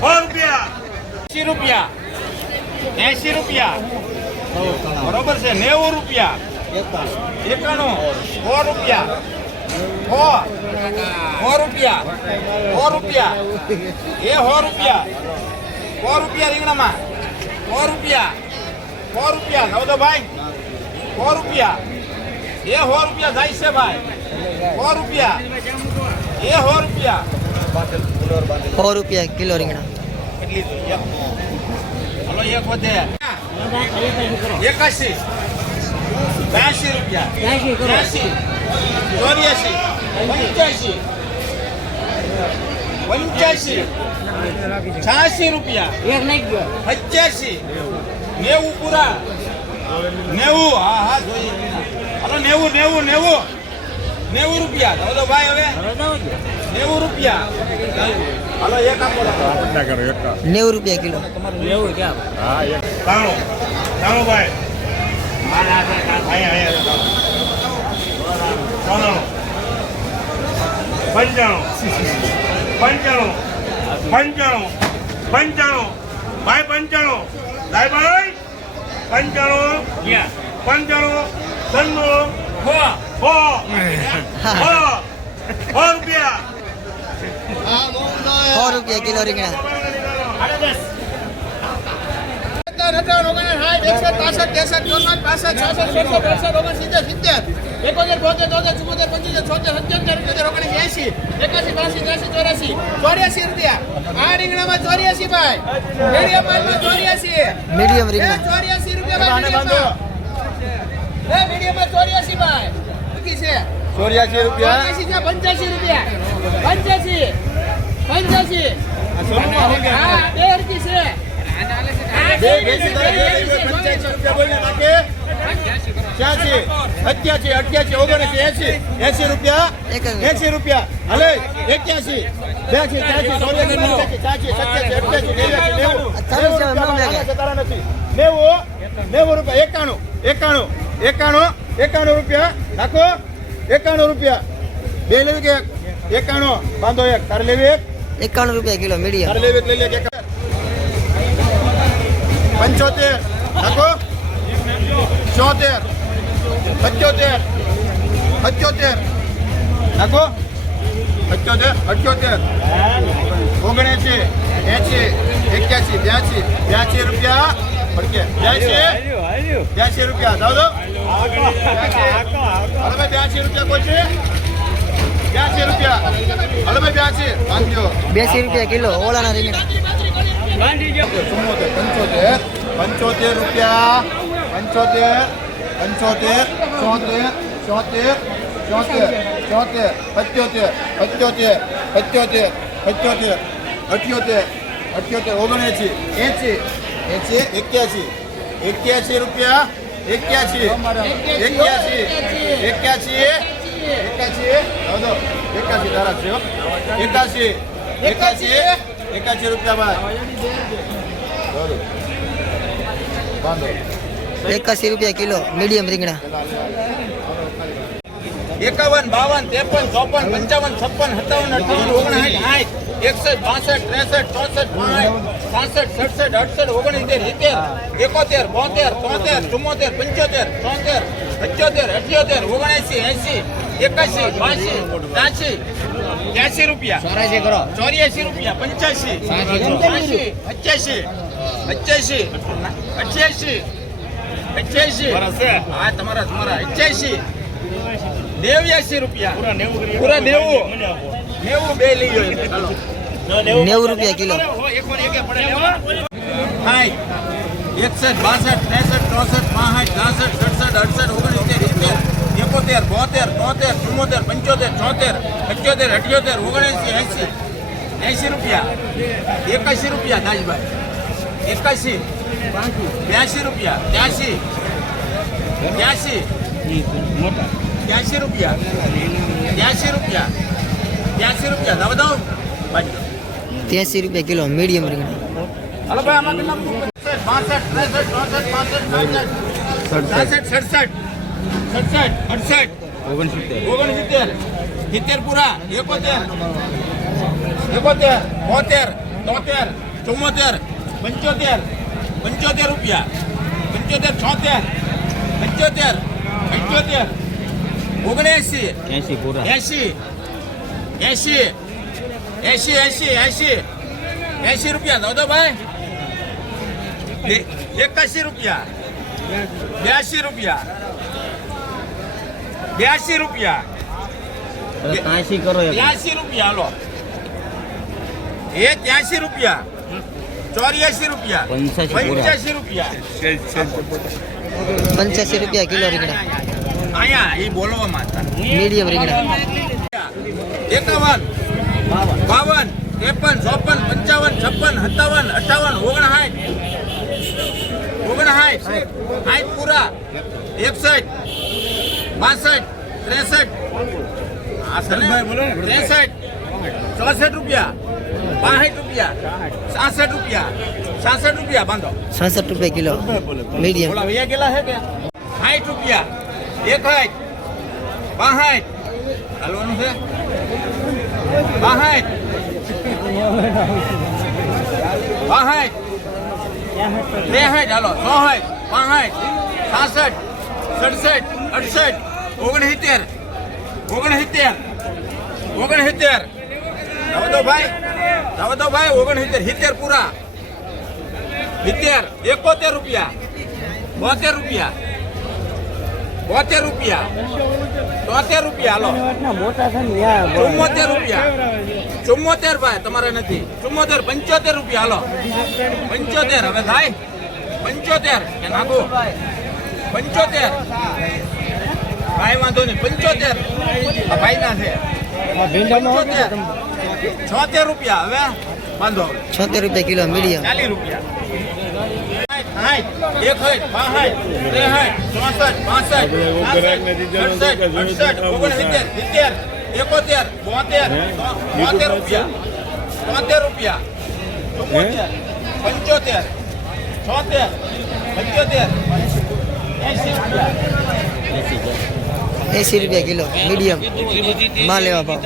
સો રૂપિયા એસી રૂપિયા એસી રૂપિયા બરોબર છે નેવું રૂપિયા એકાણું સો રૂપિયા સો સો રૂપિયા સો રૂપિયા એ સો રૂપિયા સો રૂપિયા રીંગણામાં સો રૂપિયા સો રૂપિયા તો ભાઈ સો રૂપિયા એ સો રૂપિયા જાય છે ભાઈ સો રૂપિયા એ સો રૂપિયા સો રૂપિયા કિલો રીંગણા. કેટલી એકાશી. બ્યાસી રૂપિયા. ચોર્યાસી પંચ્યાસી પંચ્યાસી છ્યાસી રૂપિયા. પચ્યાસી નેવું પૂરા. નેવું. હા હા જોઈએ. નેવું નેવું નેવું. નેવું રૂપિયા. તો ભાઈ હવે. નેવું રૂપિયા. હલો એક આપો નેવું રૂપિયા કિલો. નેવું ક્યાં હા ભાઈ. અહીંયા અહીંયા ભાઈ પંચાણું. પંચાણું. પંચાણું. પંચાણું. ભાઈ પંચાણું. ભાઈ ભાઈ. પંચાણું. પંચાણું. રૂપિયા સો રૂપિયા કિલો રીંગણા. સત્તર સાઠ એકસઠ પાસઠ ત્રેસઠ ચોસઠ પાસઠ છાસઠ સડસઠ અડસઠ ઓગણસિત્તેર સિત્તેર એકોતેર બોતેર તોતેર ચુમ્મોતેર પંચોતેર છોતેર સત્યોતેર અઠ્યોતેર ઓગણીસ એસી એકાસી બાસી ત્યાસી ચોરાસી ચોર્યાસી રૂપિયા આ રીંગણામાં ચોર્યાસી ભાઈ મીડિયમ માલમાં ચોર્યાસી મીડિયમ રીંગણા ચોર્યાસી રૂપિયા એ મીડિયમમાં ચોર્યાસી ભાઈ. બાકી છે. ચોર્યાસી રૂપિયા. ચોર્યાસી છે પંચ્યાસી રૂપિયા. પંચ્યાસી. પંચ્યાસી. હા બે હરકી છે. એસી. એસી રૂપિયા. હલે એક્યાસી. બ્યાસી ત્યાસી ચોર્યાસી પંચ્યાસી સત્યાસી અઠ્યાસી નેવ્યાસી નેવું નેવું રૂપિયા એકાણું એકાણું. એકાણું એકાણું રૂપિયા. નાખો. એકાણું રૂપિયા. બે લેવી કે એક? એકાણું. બાંધો એક. તારે લેવી એક? એકાણું રૂપિયા કિલો મીડિયમ. તારે લેવી એક લઈ લે? પંચોતેર. નાખો. ચોતેર. પંચોતેર પંચોતેર નાખો. પંચોતેર અઠ્યોતેર ઓગણએંસી એંસી એક્યાસી બ્યાસી બ્યાસી રૂપિયા. પડકે. બ્યાસી. બ્યાસી રૂપિયા. દાદો ભાઈ બ્યાસી રૂપિયા કોઈ છે? બ્યાસી રૂપિયા. ભાઈ બ્યાસી બાંધ્યો બેસી રૂપિયા કિલો ઓળાના રીંગણા. ચુમ્મોતેર પંચોતેર. પંચોતેર રૂપિયા. પંચોતેર પંચોતેર ચોતેર ચોતેર ચોતેર ચોતેર પંચોતેર પંચોતેર પંચોતેર પંચોતેર અઠ્યોતેર અઠ્યોતેર ઓગણએંસી એંસી એંસી એક્યાસી. એક્યાસી રૂપિયા એક્યાસી એક્યાસી એક્યાસી એક્યાસી એકાસી હો. એકાસી એકાસી એકાસી રૂપિયા બાદ એકાસી રૂપિયા કિલો મીડિયમ રીંગણા. એકાવન બાવન ત્રેપન ચોપન પંચાવન છપ્પન સત્તાવન અઠાવન ઓગણસાઠ સાઠ એકસઠ બાસઠ ત્રેસઠ ચોસઠ પાસઠ સડસઠ અડસઠ ઓગણસિત્તેર સિત્તેર એકોતેર બોતેર તોતેર ચુમ્મોતેર પંચોતેર ચોતેર પંચોતેર અઠ્યોતેર ઓગણએંસી એંસી એકાસી બાસી ત્યાસી ત્યાસી રૂપિયા. ચોર્યાસી રૂપિયા પંચ્યાસી એંસી પચ્યાસી પચ્યાસી અઠ્યાસી અઠ્યાસી હા તમારા તમારા અઠ્યાસી નેવ્યાસી રૂપિયા? પૂરા નેવું નેવું? બે લઈ ગયો નેવું રૂપિયા કિલો. હાય. એકસઠ બાસઠ ત્રેસઠ ચોસઠ પાંસઠ છાસઠ સડસઠ અડસઠ ઓગણસિત્તેર સિત્તેર એકોતેર બોતેર તોતેર ચુમ્મોતેર પંચોતેર છોતેર અઠ્યોતેર અઠ્યોતેર ઓગણએંસી એંસી એંસી રૂપિયા. એકાશી રૂપિયા દાજભાઈ એકાશી. બ્યાસી રૂપિયા. ત્યાસી ત્યાસી ત્યાસી રૂપિયા ત્યાસી રૂપિયા ત્યાસી રૂપિયા દાવ દઉં બાજુ ત્યાસી રૂપિયા કિલો મીડિયમ રીંગણા હલો ભાઈ આમાં કેટલા બાસઠ ત્રેસઠ ચોસઠ પાસઠ છાસઠ સાસઠ સડસઠ સડસઠ અડસઠ ઓગણસિત્તેર ઓગણસિત્તેર સિત્તેર પૂરા એકોતેર એકોતેર બોતેર તોતેર ચુમ્મોતેર પંચોતેર પંચોતેર રૂપિયા પંચોતેર છોતેર પંચોતેર પંચોતેર ઓગણએંસી એસી પૂરા. એસી એસી એસી એસી એસી એસી રૂપિયા. દો દો ભાઈ એકાસી રૂપિયા. બ્યાસી રૂપિયા. બ્યાસી રૂપિયા. એસી કરો ત્યાસી રૂપિયા હાલો. એ ત્યાસી રૂપિયા. ચોર્યાસી રૂપિયા. પંચ્યાસી પંચ્યાસી રૂપિયા. પંચ્યાસી રૂપિયા કિલો રીંગણા. અહીંયા એ બોલવા માંગતા મીડિયમ રીંગણા. એકાવન બાવન ત્રેપન ચોપન પંચાવન છપ્પન સત્તાવન અઠાવન ઓગણસાઠ. ઓગણસાઠ. સાઠ પૂરા. એકસઠ. બાસઠ. ત્રેસઠ. ત્રેસઠ. ચોસઠ રૂપિયા. બાસઠ રૂપિયા. સાસઠ રૂપિયા. સાસઠ રૂપિયા બાંધો. છસઠ રૂપિયા કિલો. મીડિયમ. ઓલા વૈયા ગયેલા છે કે? સાઠ રૂપિયા. એકાઠ બાસઠ હાલવાનું છે? બાસઠ બાસઠ ત્રેસઠ હાલો. ચોસઠ પાસઠ સાસઠ સડસઠ, અડસઠ, ઓગણસિત્તેર ઓગણસિત્તેર ઓગણસિત્તેર. તો ભાઈ. તો ભાઈ, ઓગણસિત્તેર. સિત્તેર પૂરા. સિત્તેર. એકોતેર રૂપિયા. બોતેર રૂપિયા. બોતેર રૂપિયા. તોતેર રૂપિયા હાલો. ચુમ્મોતેર રૂપિયા. ચુમ્મોતેર ભાઈ તમારે નથી. ચુમ્મોતેર પંચોતેર રૂપિયા હાલો. પંચોતેર હવે થાય? પંચોતેર કે નાખો. પંચોતેર. ભાઈ વાંધો નહીં પંચોતેર. ભાઈ ના છે. પંચોતેર. છોતેર રૂપિયા હવે? વાંધો. છોતેર રૂપિયા કિલો મીડિયમ. ચાલીસ રૂપિયા. સાઠ, એકસઠ, બાસઠ, ત્રેસઠ, ચોસઠ, પાસઠ, સડસઠ, અડસઠ, ઓગણસિત્તેર, સિત્તેર, એકોતેર, બોતેર, બોતેર રૂપિયા. તોતેર રૂપિયા. ચુમ્મોતેર, પંચોતેર છોતેર પંચોતેર એંશી રૂપિયા. એસી રૂપિયા કિલો મીડિયમ. માં લેવા ભાવ.